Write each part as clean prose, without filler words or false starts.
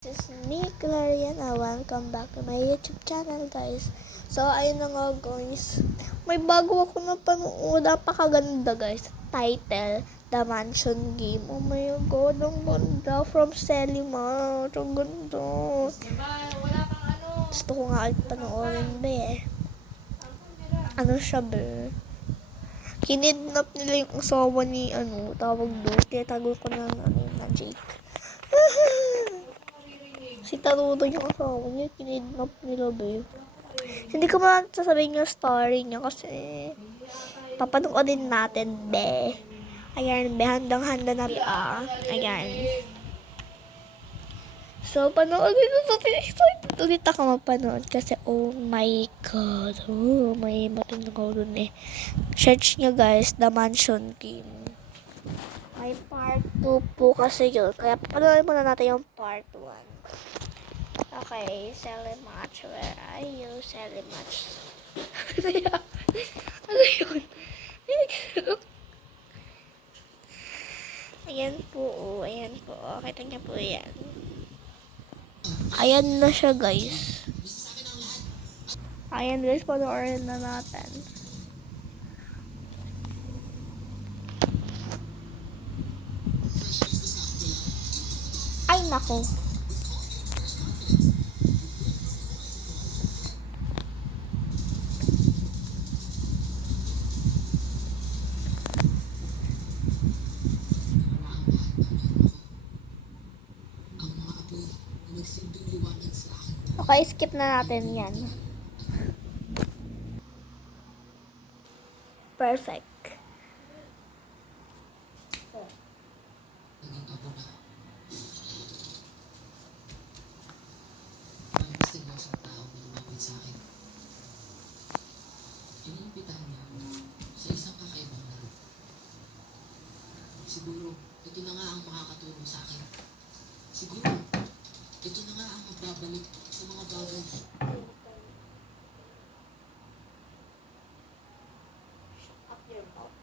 This is me, Clariana. Welcome back to my YouTube channel, guys. So, ayun na nga, guys. May bago ako napanood. Napakaganda, guys. Title, The Mansion Game. Oh my God, ang ganda. From Selimar. Ang ganda. Gusto ko nga panoorin, be. Ano siya, be? Kinidnap nila yung asawa ni, tawag doon. Tinatago ko na, na Jake. Si Taruto yung asawa niya, kinidnap nila, be. Hindi ko man sasabihin yung story niya kasi papanoodin natin, be. Ayan, be, handang-handa na, be. Ayan. So, panoodin na natin. Excited ulit ako mapanood kasi, oh my God. Oh, may matindang ako dun eh. Search nyo, guys, The Mansion Game. May part 2 po kasi yun. Kaya papanoodin muna natin yung part 1. Okay, Selimach. Where are you, Selimach? Ano yun? Ayan po, oh. Ayan po. Oh. Kita niya po yan. Ayan na siya, guys. Ayan, guys. Panoorin na natin. Ay, nako. Okay, skip na natin yan. Perfect. Iniimbitahan niya ako sa isang kakaibang laro. Siguro, ito na nga ang makakatulong sa akin. Siguro, ito na nga ang magbabalik sa mga bagay. Up your mouth.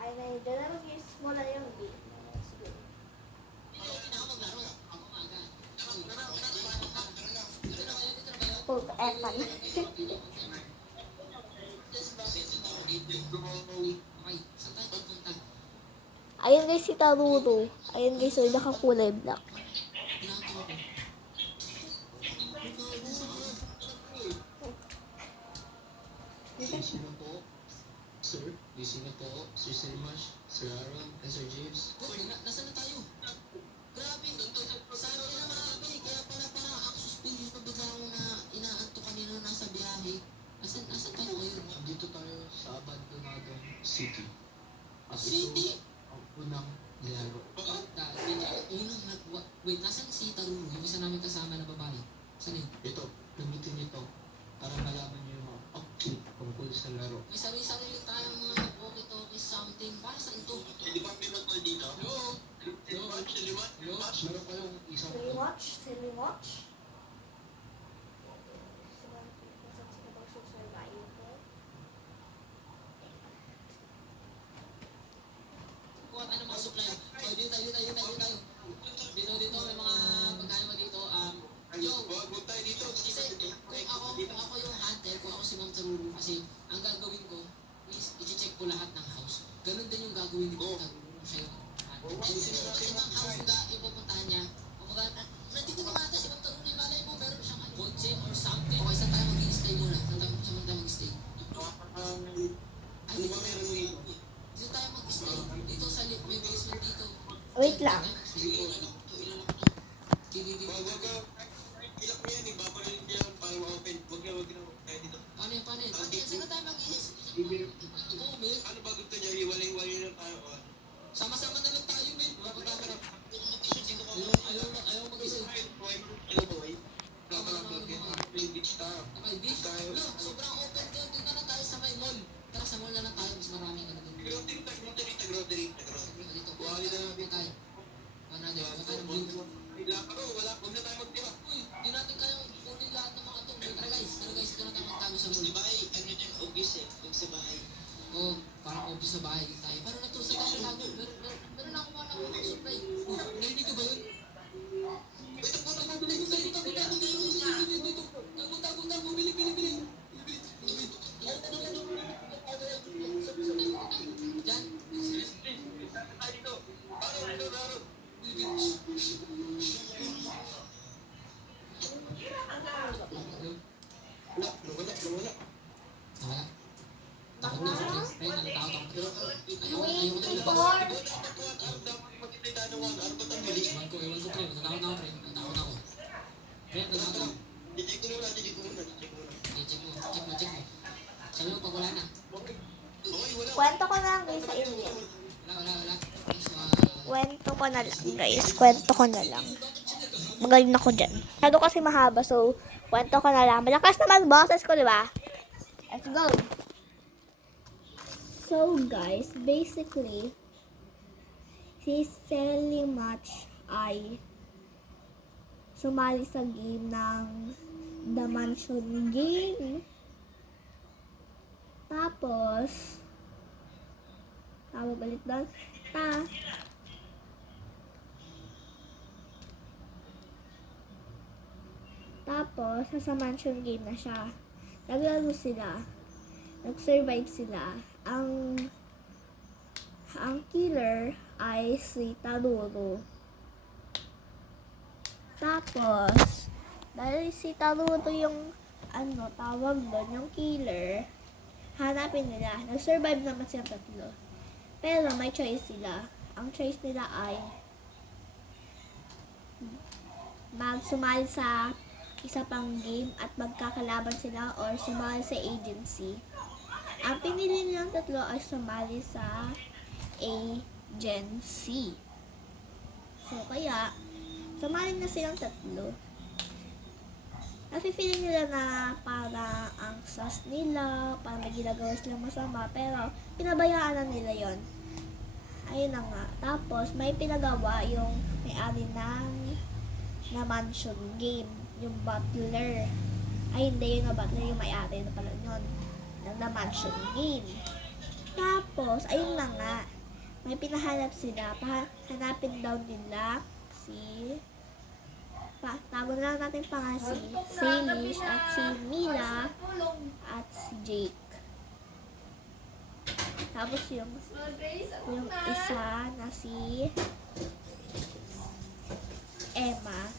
Ay, na mag-use mo na yung game. Puto, epan. Ayun guys, si Taruto. Ayun guys, so nakakulay black. Sino po? Sir? Sino po? Sir Selmash? Sir Aaron? And Sir James? Nasaan na tayo? Grabe, sabi na maaga eh. Kaya pala parang ang suspilin pa bigla ako na inaanto kanina nasa biyahe. Nasaan tayo ngayon? Dito tayo sa Abandonado City. City? Ang unang laro. Wait, nasaan si Taruro? Yung isa namin kasama na babae. Saan yun? Ito, gamitin niyo to para malaman niyo yung mga update tungkol sa laro. May sarili-sarili tayong mga walkie-talkie something. Para saan ito? Di ba pinatol dito? No. Meron kayong isang... Selimach? Kuha tayo ng mga supply. Oh, dito tayo. Dito, may mga pagkain mo dito. Yo, huwag tayo dito. Kasi kung ako yung hunter, kung ako si Ma'am Taruru, kasi ang gagawin ko, is i-check ko lahat ng house. Ganun din yung gagawin ni Ma'am Taruru. Siya yung hunter. And ibang house na ipupuntahan niya, nandito na ata si Ma'am Taruru, malay mo, meron siyang kotse or something. Okay, saan tayo mag-i-stay muna? Saan tayo mag-i-stay? Ay, dito meron dito. Dito tayo mag-stay. Dito sa may basement dito. Wait lang. Ilak mo yan, ibabalik niya para ma-open. Huwag na tayo dito. Paano yan? Saan na tayo mag-iis? Oo, men. Ano ba gusto niya? Hiwalay-hiwalay lang tayo. Sama-sama na lang tayo, men. Ayaw mag-isa. Ano boy? May beach tayo. Okay, beach. No, sobrang open doon. Doon na lang tayo sa may mall. Tara, sa mall na lang tayo. Mas maraming ano doon. Grocery. Dito. Buhali na namin tayo. Wala tayo ng blue. Huwag na tayo magtira. Uy, di natin kayang kunin lahat ng mga ito. Tara guys, ito na tayo magtago sa mall. Di ba ano yung ugis eh? Huwag sa bahay. Oo, parang office sa bahay tayo. Parang na to, sa kanya lang. Meron ako mga nakuha ng supply. Oh, narinig ko ba yun? Ito po, tago, bili. Diyan. Wala. Wala. Takot na ako, pre. Pre, natatakot ako. Ayaw ko lumabas. Ewan ko, pre. Natatakot na ako, pre. Natatakot ako. Pre, natatakot ako. Check ko muna. Check mo. Sabi mo, pag wala na. Kwento ko na lang guys sa inyo. Wala. Kwento ko na lang guys. Kwento ko na lang. Magaling ako dyan. Masyado kasi mahaba, so kwento ko na lang. Malakas naman boses ko, di ba? Let's go! So guys, basically, si Selly Match ay sumali sa game ng The Mansion Game. Tapos, tama balik doon. Tapos, sa mansion game na siya. Naglaro sila. Nag-survive sila. Ang killer ay si Taruro. Tapos, dahil si Taruro yung tawag doon, yung killer, hanapin nila. Nag-survive naman siya tatlo. Pero may choice sila. Ang choice nila ay magsumali sa isa pang game at magkakalaban sila or sumali sa agency. Ang pinili nilang tatlo ay sumali sa agency. So, kaya, sumali na silang tatlo. Kasi feeling nila na para ang sas nila, para may ginagawa silang masama, pero pinabayaan na nila yon. Ayun na nga. Tapos, may pinagawa yung may-ari na mansion game. Yung butler. Ay, hindi yun na butler. Yung may-ari na pala yun. Na mansion game. Tapos, ayun na nga. May pinahanap sila. Hanapin daw nila si... tago na lang natin pangalan si Salish at si Mila at si Jake. Tapos yung isa na si Emma.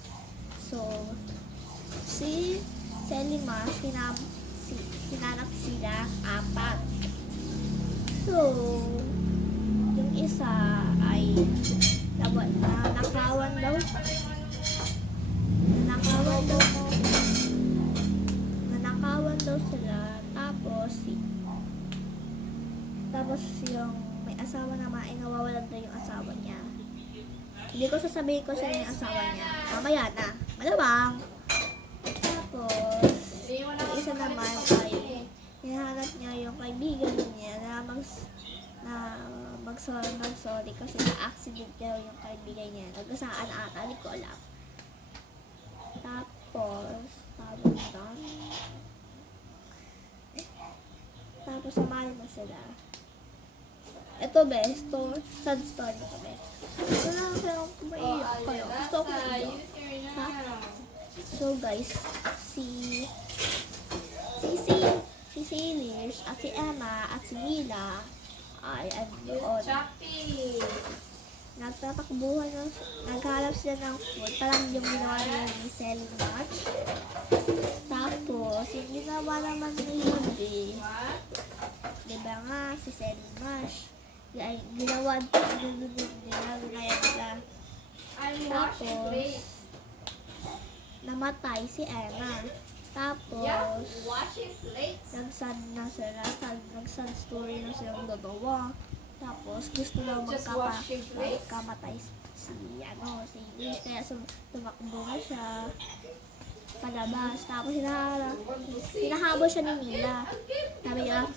So, si Selima, hinanap sila 4. So, yung isa ay nanakawan daw sila. Tapos yung may asawa naman ay nawawalan daw yung asawa niya. Hindi ko sasabihin ko sino yung asawa niya. Mamaya na. Malamang. Tapos, yung isa naman ay hinahanap niya yung kaibigan niya na mag-sorry kasi na-accident daw yung kaibigan niya. Nagkasaan ata, hindi ko alam. Tapos sumali na sila. Ito sad story to be. Ito na lang kaya kung maiiyak kayo. Gusto ko maiiyak. So guys, si Salish at si Emma at si Mila ay nagtatakbuhan naghanap sila ng food. Parang yung ginawa nila ni Selling Match. Tapos, yung ginawa naman ni Hindi, diba nga, si Selling Match, ginawa nila. Tapos, namatay si Emma. Tapos, nag-sad story na silang dalawa. Tapos, gusto lang magkamatay si Lish. Kaya tumakbo na siya palabas. Tapos, hinahabol siya ni Mila. Sabi niya,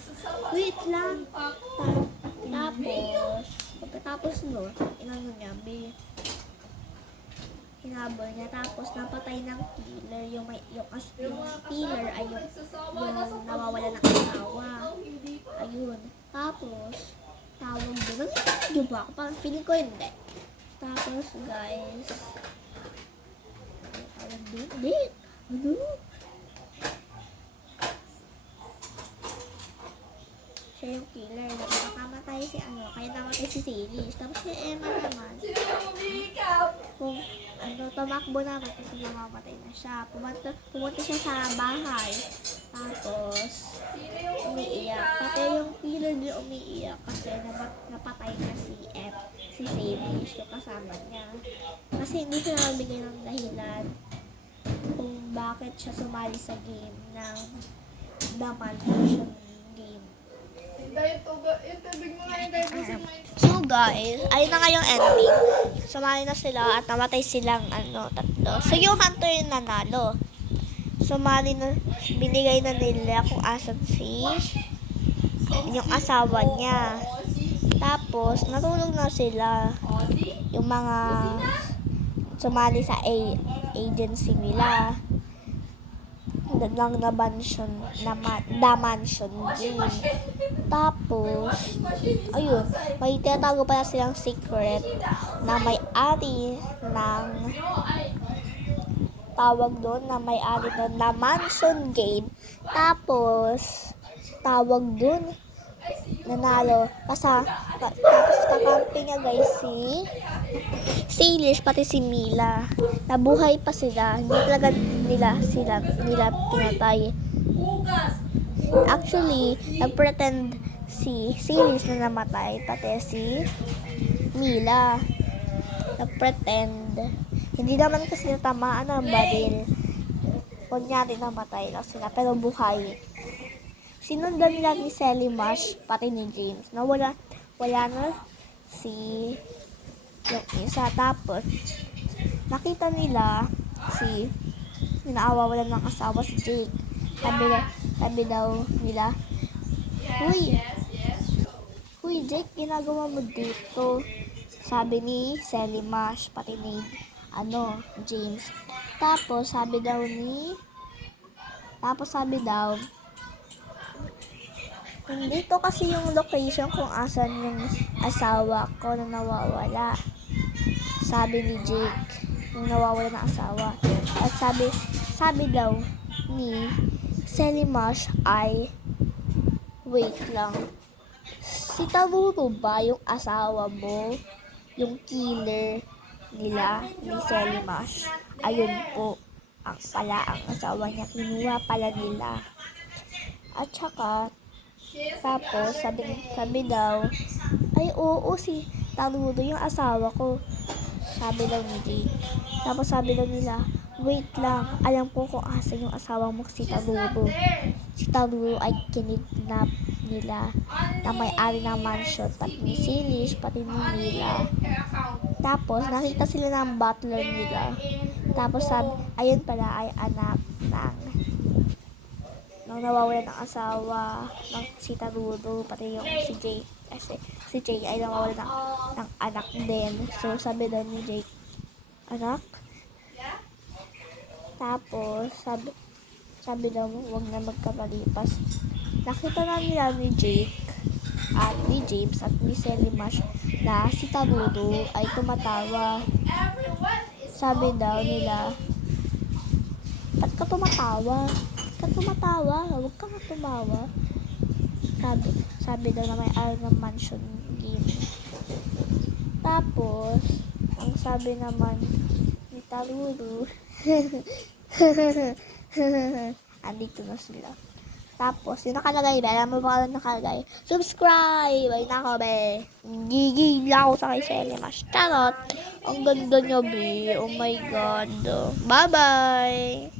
wait lang. Tapos, pagkatapos nun, inano niya, hinabol niya. Tapos napatay ng killer. Yung killer ay yung nawawala ng asawa. Ayun. Tapos, tawag doon. Di ba ako? Parang feeling ko hindi. Tapos, guys. Tawag doon. Hindi. Ano? Siya yung killer. Nakakamatay si kaya namatay si Silis. Tapos si Emma naman. Kung tumakbo naman kasi namamatay na siya. Pumunta siya sa bahay. Tapos, umiiyak. Pati yung killer din umiiyak kasi napatay na si Silis, yung kasama niya. Kasi hindi siya nabigay ng dahilan kung bakit siya sumali sa game ng The Mansion game. So guys, ayun na nga yung ending. Sumali na sila at namatay silang tatlo. So yung hunter yung nanalo. Sumali na, binigay na nila kung asan yung asawa niya. Tapos, natulog na sila. Yung mga sumali sa agency nila. Lang na mansion, the mansion game. Tapos, ayun, may tinatago pala silang secret na may-ari ng tawag doon na may-ari doon na mansion game. Tapos, tawag doon nanalo. Tapos kakampi niya guys si Silis pati si Mila. Nabuhay pa sila. Hindi talaga nila pinatay. Actually, nag-pretend si Silis na namatay pati si Mila. Nag-pretend. Hindi naman kasi natamaan ng baril. Kunyari namatay lang sila pero buhay. Sinundan nila ni Sally Mash pati ni James. Wala na si yung isa. Tapos nakita nila si naawawalan ng asawa si Jake. Sabi daw nila, Huy Jake, ginagawa mo dito? Sabi ni Sally Mash pati ni James. Tapos sabi daw dito kasi yung location kung asan yung asawa ko na nawawala. Sabi ni Jake, yung nawawala ng asawa. At sabi daw ni Sally Mash ay, wait lang, si Taburo ba yung asawa mo? Yung killer nila ni Sally Mash? Ayun po, ang asawa niya, kinuha pala nila. At saka, tapos, sabi daw, ay oo, si Tarudo yung asawa ko. Sabi daw ni Jake. Tapos sabi daw nila, wait lang, alam ko kung asan yung asawa mo si Tarudo. Si Tarudo ay kinidnap nila na may-ari ng mansion, pati ni Silis, pati ni Mila. Tapos, nakita sila ng butler nila. Tapos sabi, ayun pala ay anak nang nawawala ng asawa ng si Tarudo, pati yung si Jake. Kasi si Jake ay nawawala ng anak din. So sabi daw ni Jake, anak? Tapos sabi daw, huwag na magkapalipas. Nakita na nila ni Jake at ni James at ni Sally Mash na si Tarudo ay tumatawa. Sabi daw nila, ba't ka tumatawa? Huwag ka nga tumawa. Sabi daw na may-ari ng mansion game. Tapos, ang sabi naman ni Tarudo, andito na sila. Tapos, yung nakalagay ba? Alam mo ba kung nakalagay? Subscribe! Ay nako be. Gigil ako sa kay Sally Mash. Charot! Ang ganda niya be. Oh my God. Bye-bye!